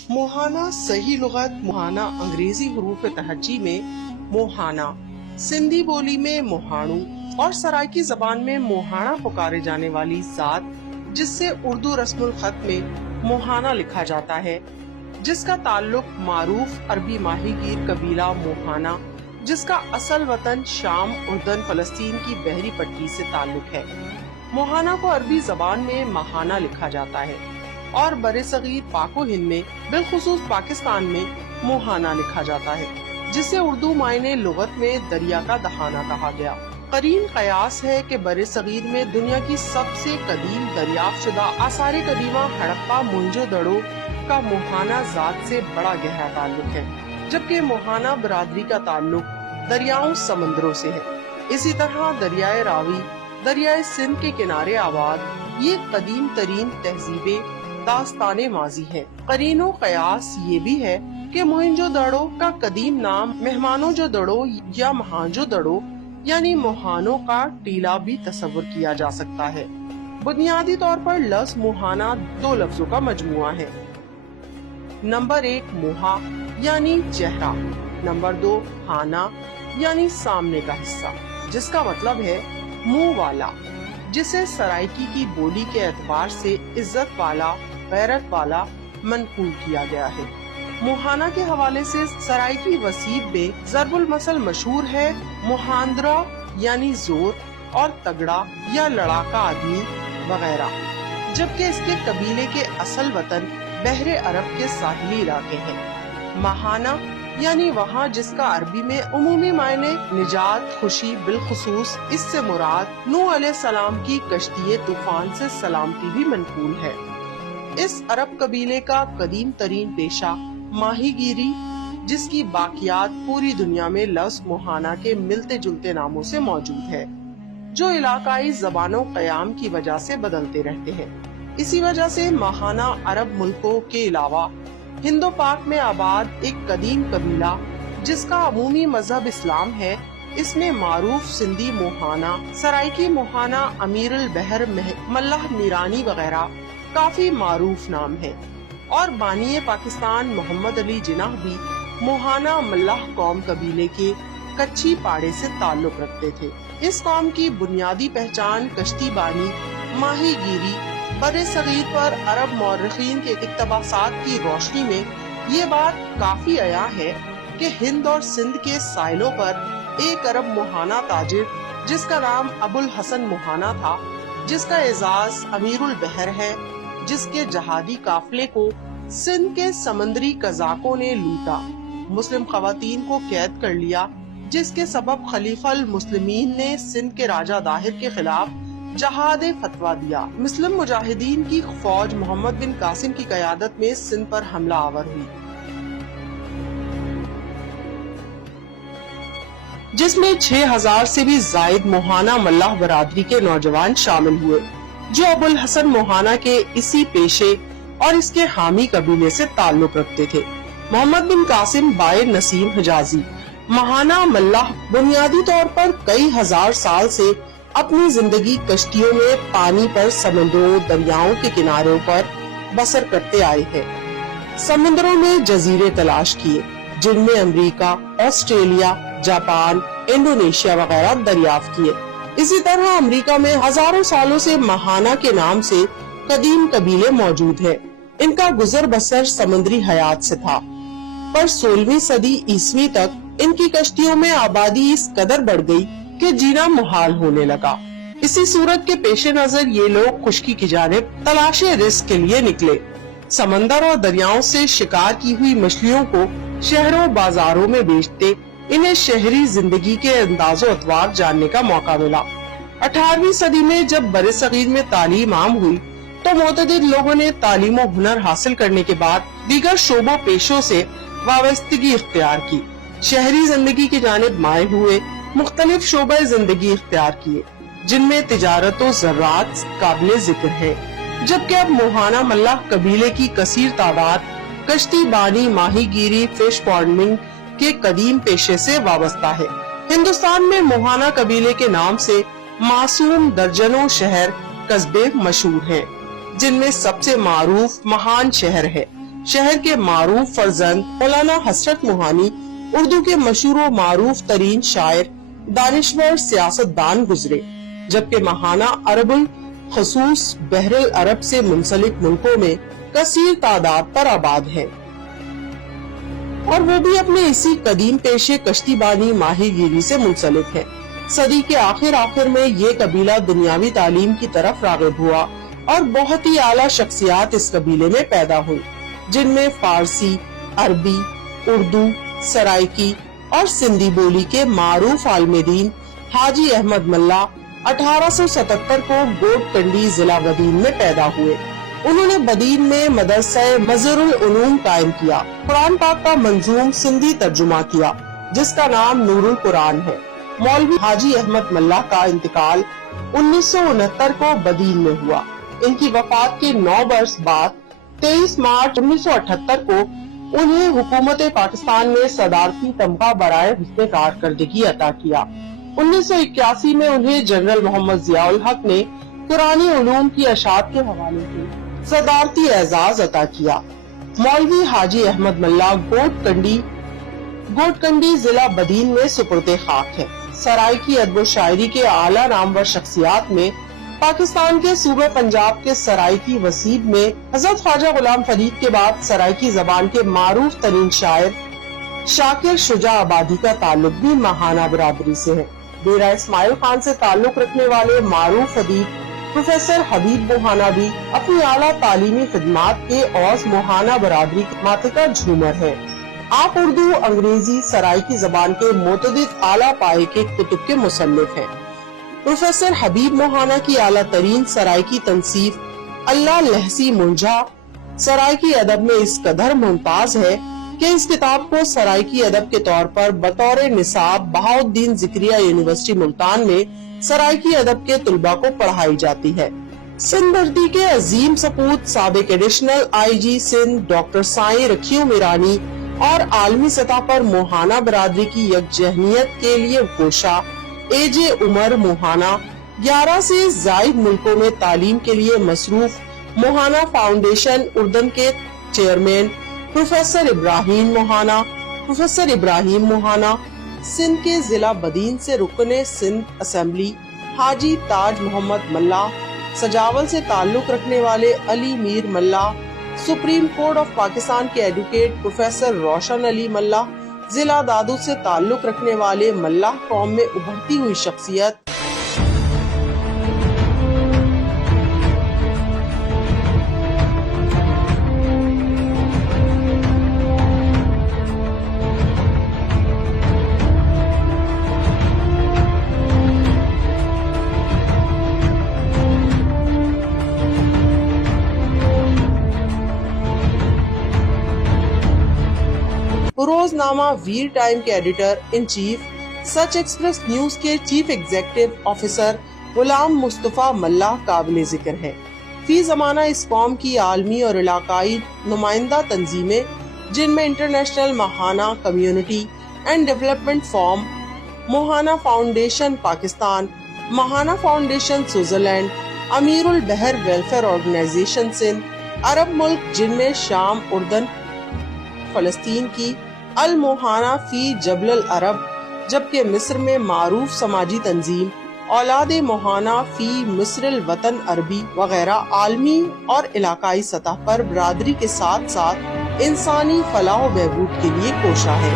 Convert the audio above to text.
मोहाना सही लुगत मोहाना अंग्रेजी हरूफ तहज्जी में मोहाना, सिंधी बोली में मोहाणू और सराइकी जबान में मोहाना पुकारे जाने वाली जात जिससे उर्दू रस्मुल खत में मोहाना लिखा जाता है, जिसका ताल्लुक मारूफ अरबी माहीगीर कबीला मोहाना जिसका असल वतन शाम, उर्दन, फलस्तीन की बहरी पट्टी से ताल्लुक है। मोहाना को अरबी जबान में महाना लिखा जाता है और बरे-सगीर पाको हिंद में बिलखुसूस पाकिस्तान में मोहाना लिखा जाता है, जिसे उर्दू मायने लुगत में दरिया का दहाना कहा गया। करीन कयास है कि बरे-सगीर में दुनिया की सबसे कदीम दरियाफ्त शुदा आसार कदीमा हड़प्पा मोहनजोदड़ो का मोहाना जात से बड़ा गहरा ताल्लुक है, जबकि मोहाना बरादरी का ताल्लुक दरियाओं समंदरों से है। इसी तरह दरियाए रावी, दरियाए सिंध के किनारे आबाद ये कदीम तरीन तहजीबें दास्ताने माजी है। करीनो कयास ये भी है कि मोहनजोदड़ो का कदीम नाम मेहमानों-जो-दड़ो या महाजोदड़ो यानी मोहानों का टीला भी तस्वुर किया जा सकता है। बुनियादी तौर पर लफ्ज़ मोहाना दो लफ्जों का मजमुआ है। नंबर 1 मोहा यानी चेहरा, नंबर 2 हाना यानी सामने का हिस्सा, जिसका मतलब है मुंह वाला, जिसे सराइकी की बोली के एतबार से इज्जत वाला, गैरत वाला मनकूल किया गया है। मोहाना के हवाले से सराइकी वसीब में ज़रबुल मसल मशहूर है मोहांद्रा यानी जोर और तगड़ा या लड़ाका आदमी वगैरह, जबकि इसके कबीले के असल वतन बहरे अरब के साहिली इलाके हैं। महाना यानी वहाँ जिसका अरबी में उमूमी मायने निजात, खुशी, बिलखुसूस इससे मुराद नूह अलैहिस्सलाम की कश्ती तूफान से सलामती भी मनकूल है। इस अरब कबीले का कदीम तरीन पेशा माहीगीरी, जिसकी बाकियात पूरी दुनिया में लफ्ज़ मोहाना के मिलते जुलते नामों से मौजूद है, जो इलाकाई जबानों कयाम की वजह से बदलते रहते हैं। इसी वजह से महाना अरब मुल्कों के अलावा हिंदो पाक में आबाद एक कदीम कबीला जिसका अमूमी मजहब इस्लाम है, इसमें मारूफ सिंधी मोहाना, सराइकी मोहाना, अमीरुल बहर मल्लाह मीरानी वगैरह काफी मारूफ नाम है। और बानिए पाकिस्तान मोहम्मद अली जिन्नाह भी मोहाना मल्लाह कौम कबीले के कच्ची पाड़े से ताल्लुक रखते थे। इस कौम की बुनियादी पहचान कश्ती बानी, माहीगीरी, बरे सगीर पर अरब मौर्रिखीन के इक्तबासात की रोशनी में ये बात काफी आया है कि हिंद और सिंध के साहिलों पर एक अरब मोहाना ताजिर जिसका नाम अबुल हसन मोहाना था, जिसका एजाज अमीरुल बहर है, जिसके जहादी काफिले को सिंध के समंदरी कजाकों ने लूटा, मुस्लिम खवातीन को कैद कर लिया, जिसके सबब खलीफल मुस्लिमीन ने सिंध के राजा दाहिर के खिलाफ जहाद फतवा दिया। मुस्लिम मुजाहिदीन की फौज मोहम्मद बिन कासिम की क़यादत में सिंध पर हमला आवर हुई, जिसमें 6000 से भी जायद मोहाना मल्लाह बरादरी के नौजवान शामिल हुए, जो अबुल हसन मोहाना के इसी पेशे और इसके हामी कबीले से ताल्लुक रखते थे। मोहम्मद बिन कासिम बाय नसीम हिजाजी महाना मल्लाह बुनियादी तौर पर कई हजार साल से अपनी जिंदगी कश्तियों में पानी पर समुद्रों, दरियाओं के किनारों पर बसर करते आए हैं। समुद्रों में जजीरे तलाश किए, जिनमें अमेरिका, ऑस्ट्रेलिया, जापान, इंडोनेशिया वगैरह दरियाफ्त किए। इसी तरह अमेरिका में हजारों सालों से महाना के नाम से कदीम कबीले मौजूद हैं। इनका गुजर बसर समुद्री हयात से था, पर 16वीं सदी ईस्वी तक इनकी कश्तियों में आबादी इस कदर बढ़ गई कि जीना मुहाल होने लगा। इसी सूरत के पेशे नजर ये लोग खुश्की की जानिब तलाशे रिस्क के लिए निकले। समंदर और दरियाओं से शिकार की हुई मछलियों को शहरों बाजारों में बेचते इन्हें शहरी जिंदगी के अंदाजो अतवार जानने का मौका मिला। 18वीं सदी में जब बरे सगीर में तालीम आम हुई तो मोतदिद लोगों ने तालीम और हुनर हासिल करने के बाद दीगर शोबों पेशों से वाबस्तगी इख्तियार की, शहरी जिंदगी की जानिब माए हुए, मुख्तलिफ शोबे जिंदगी इख्तियार किए, जिनमें तिजारत और ज़राअत काबिले जिक्र है। जबकि अब मोहाना मल्लाह कबीले की कसीर तादाद कश्ती बानी, माहीगीरी, फिश फार्मिंग के कदीम पेशे से वाबस्ता है। हिंदुस्तान में मोहाना कबीले के नाम से मासूम दर्जनों शहर कस्बे मशहूर हैं, जिनमें सबसे मारूफ महान शहर है شہر کے معروف فرزند مولانا حسرت موہانی اردو کے مشہور و معروف ترین شاعر، دانشور، سیاست دان گزرے، جبکہ ماہانہ عرب الخصوص بحر العرب سے منسلک ملکوں میں کثیر تعداد پر آباد ہے، اور وہ بھی اپنے اسی قدیم پیشے کشتی بانی ماہی گیری سے منسلک ہے۔ صدی کے آخر میں یہ قبیلہ دنیاوی تعلیم کی طرف راغب ہوا اور بہت ہی اعلیٰ شخصیات اس قبیلے میں پیدا ہوئی، جن میں فارسی، عربی، اردو، سرائکی اور سندھی بولی کے معروف عالم دین حاجی احمد ملا 1877 کو گوٹ کنڈی ضلع بدین میں پیدا ہوئے۔ انہوں نے بدین میں مدرسہ مظہر العلوم قائم کیا، قرآن پاک کا منظوم سندھی ترجمہ کیا جس کا نام نور القرآن ہے۔ مولوی حاجی احمد ملا کا انتقال 1969 کو بدین میں ہوا۔ ان کی وفات کے 9 برس بعد 23 مارچ 1978 کو انہیں حکومت پاکستان میں صدارتی تمغہ برائے حسن کارکردگی عطا کیا۔ 1981 میں انہیں جنرل محمد ضیاء الحق نے قرآنی علوم کی اشاعت کے حوالے سے صدارتی اعزاز عطا کیا۔ مولوی حاجی احمد ملا گوٹ کنڈی ضلع بدین میں سپرد خاک ہے۔ سرائکی ادب و شاعری کے اعلیٰ نامور شخصیات میں پاکستان کے صوبہ پنجاب کے سرائکی وسیب میں حضرت خواجہ غلام فرید کے بعد سرائکی زبان کے معروف ترین شاعر شاکر شجاع آبادی کا تعلق بھی ماہانہ برادری سے ہے۔ ڈیرہ اسماعیل خان سے تعلق رکھنے والے معروف ادیب پروفیسر حبیب موہانہ بھی اپنی اعلیٰ تعلیمی خدمات کے عوض موہانہ برادری کے ماتھے کا جھومر ہے۔ آپ اردو، انگریزی، سرائکی زبان کے متعدد اعلیٰ پائے کے کتب کے مصنف ہیں۔ پروفیسر حبیب موہانہ کی اعلیٰ ترین سرائکی تنصیف اللہ لہسی منجھا سرائکی ادب میں اس قدر ممتاز ہے کہ اس کتاب کو سرائکی ادب کے طور پر بطور نصاب بہاؤالدین ذکریہ یونیورسٹی ملتان میں سرائکی ادب کے طلباء کو پڑھائی جاتی ہے۔ سندھ بردی کے عظیم سپوت سابق additional I G Sindh doctor Sain Rakhio Mirani اور عالمی سطح پر موہانہ برادری کی یکجہتیت کے لیے کوشاں اے جے عمر موہانہ 11 سے زائد ملکوں میں تعلیم کے لیے مصروف موہانہ فاؤنڈیشن اردن کے چیئرمین پروفیسر ابراہیم موہانہ، سندھ کے ضلع بدین سے رکن سندھ اسمبلی حاجی تاج محمد ملا، سجاول سے تعلق رکھنے والے علی میر ملا، سپریم کورٹ آف پاکستان کے ایڈوکیٹ پروفیسر روشن علی ملا، ضلع دادو سے تعلق رکھنے والے ملا قوم میں ابھرتی ہوئی شخصیت روزنامہ ویر ٹائم کے editor in chief, such express news کے chief executive officer Ghulam Mustafa ملا قابل ذکر ہے۔ فی زمانہ اس قوم کی عالمی اور علاقائی نمائندہ تنظیمیں، جن میں انٹرنیشنل ماہانہ community and development forum, Mohana foundation Pakistan, ماہانہ فاؤنڈیشن سوئٹزرلینڈ، امیر البحر ویلفیئر آرگنائزیشن سندھ، عرب ملک جن میں شام، اردن، فلسطین کی الموہانہ فی جبل العرب، جبکہ مصر میں معروف سماجی تنظیم اولاد موہانہ فی مصر الوطن عربی وغیرہ عالمی اور علاقائی سطح پر برادری کے ساتھ ساتھ انسانی فلاح و بہبود کے لیے کوشاں ہے۔